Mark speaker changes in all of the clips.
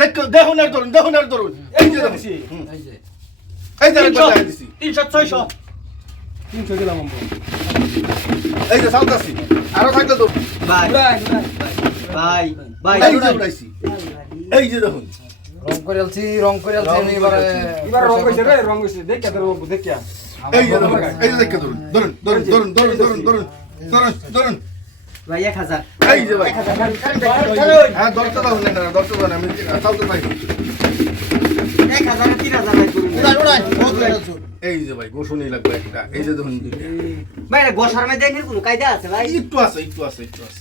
Speaker 1: দেখুন আর ধরুন দেখুন আর ধরুন এই যে দেখুন এই যে দিছি।
Speaker 2: তিনশো ছয়শো।
Speaker 3: তিনশো দিলাম
Speaker 1: এই যে সাউদাসি আরও থাকলে তো।
Speaker 2: ভাই
Speaker 3: উড়াই
Speaker 2: ভাই ভাই
Speaker 1: এই যে উড়াইছি। এই যে দেখুন।
Speaker 4: রং করে আলছি রং করে আলছি আমি এবারে
Speaker 3: এবার রং হইছে রে রং হইছে। দেখিয়া তোর দেখিয়া।
Speaker 1: এই যে দেখুন। এই যে দেখে ধরুন। ধরুন ধরুন ধরুন ধরুন ধরুন ধরুন ধরুন ধরুন।
Speaker 2: ভাই এক হাজার।
Speaker 1: এই যে ভাই। হ্যাঁ দরজা দাও না দরজা দাও আমি সাউদা পাই
Speaker 2: এক হাজার তিন হাজার
Speaker 1: এই যে ভাই গোসনই লাগবে একটা। এই যে দেখুন দুইটা।
Speaker 2: ভাই এটা গোসার মধ্যে দেখেন কোনো কায়দা আছে ভাই?
Speaker 1: একটু আছে একটু আছে একটু আছে।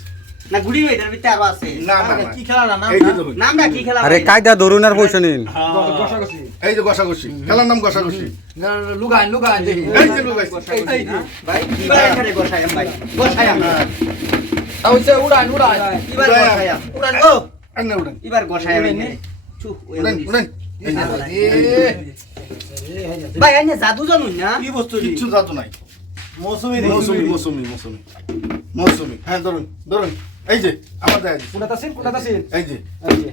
Speaker 2: না গুড়ি মেয়েদের ভিতরে আরও আছে।
Speaker 1: না না না।
Speaker 4: কি খেলা না
Speaker 1: এই যে দেখুন
Speaker 2: নামটা কি খেলা
Speaker 5: আরে কায়দা ধরুন আর পয়সা নিন।
Speaker 3: কষাকষি
Speaker 1: এই যে ঘষাঘষি খেলার নাম ঘষাঘষি
Speaker 4: লুগাই লুগাই
Speaker 1: এই যে লোক আছে
Speaker 2: এই ভাই এখানে গোসাইয়াম ভাই? গোসাইয়াম
Speaker 4: উড়াই
Speaker 2: কিবার
Speaker 1: উড়াইয়াম।
Speaker 2: গোসাইয়াম
Speaker 4: উড়ান। ও।
Speaker 1: আন্না উড়েন।
Speaker 2: এবার গোসাইয়াম এখানে চু, ওই
Speaker 1: উড়েন। উড়েন।
Speaker 2: ভাই এনে জাদু জানুন না।
Speaker 1: কি বস্তু কিচ্ছু জাতো নাই। মৌসুমি মৌসুমি মৌসুমি। মৌসুমি মৌসুমি। হ্যাঁ ধরুন ধরুন। এই যে আমার দেখা
Speaker 3: কোনটা তাসিন কোনটা তাসিন
Speaker 1: এই যে।
Speaker 3: এই যে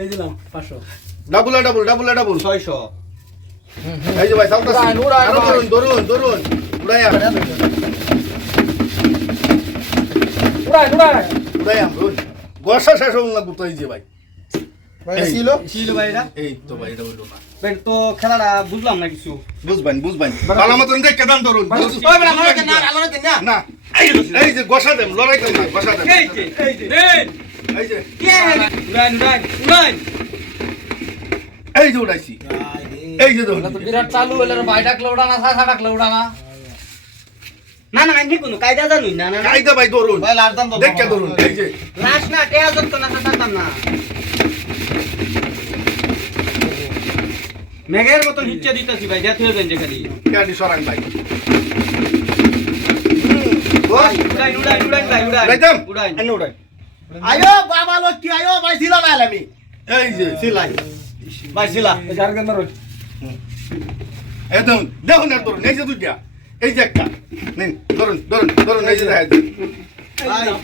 Speaker 3: এই দিলাম 500
Speaker 1: ডাবল ডাবল ডাবল ডাবল।
Speaker 2: ছয়শো।
Speaker 1: এই যে ভাই সাউন্ড
Speaker 4: উড়ান, উড়ান, উড়ান।
Speaker 1: ধরুন ধরুন ধরুন। উড়াইয়া। ধরুন গসা শেষ হল না তো যে ভাই?
Speaker 4: ভাই
Speaker 1: এই।
Speaker 4: ছিল?
Speaker 2: ছিল ভাই এটা
Speaker 1: এই তো ভাই এটা হইল না।
Speaker 2: ভাই তো খেলাটা বুঝলাম না কিছু।
Speaker 1: বুঝবেন বুঝবেন ভালো মতন দেখে দান ধরুন।
Speaker 4: ওই বড় আমার না আমার না
Speaker 1: না এই যে- গসা দেন লড়াই করেন না গসা দেন।
Speaker 2: এই যে এই যে।
Speaker 1: এই এই উড়াইছি। এই যে
Speaker 4: বিরাট চালু হইলে ভাই ডাকলে উড়ানা সাসা ডাকলে উড়ানা।
Speaker 2: না মেঘের মতন হিচ্ছা দিতেছি ভাই যাতে হয়ে যান
Speaker 1: যেখানে সরান ভাই? উড়াই দেখুন তোর নেই যে এই যে একটা। নিন ধরুন ধরুন ধরুন এই যে দেখা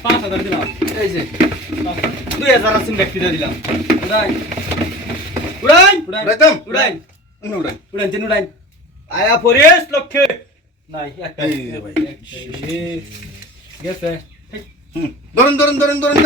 Speaker 3: পাঁচ হাজার দিলাম
Speaker 4: এই যে।
Speaker 2: দুই হাজার আছেন ব্যক্তিটা দিলাম।
Speaker 3: উড়াই
Speaker 2: উড়াইন
Speaker 3: উড়াই
Speaker 1: উড়াইতাম?
Speaker 2: উড়াইন
Speaker 1: এনে উড়াই
Speaker 3: উড়াই তিন উড়াই
Speaker 2: আয়া পরেশ লক্ষ্যে
Speaker 3: নাই একটা
Speaker 1: এই ভাই।
Speaker 3: গেছে।
Speaker 1: ধরুন ধরুন ধরুন ধরুন।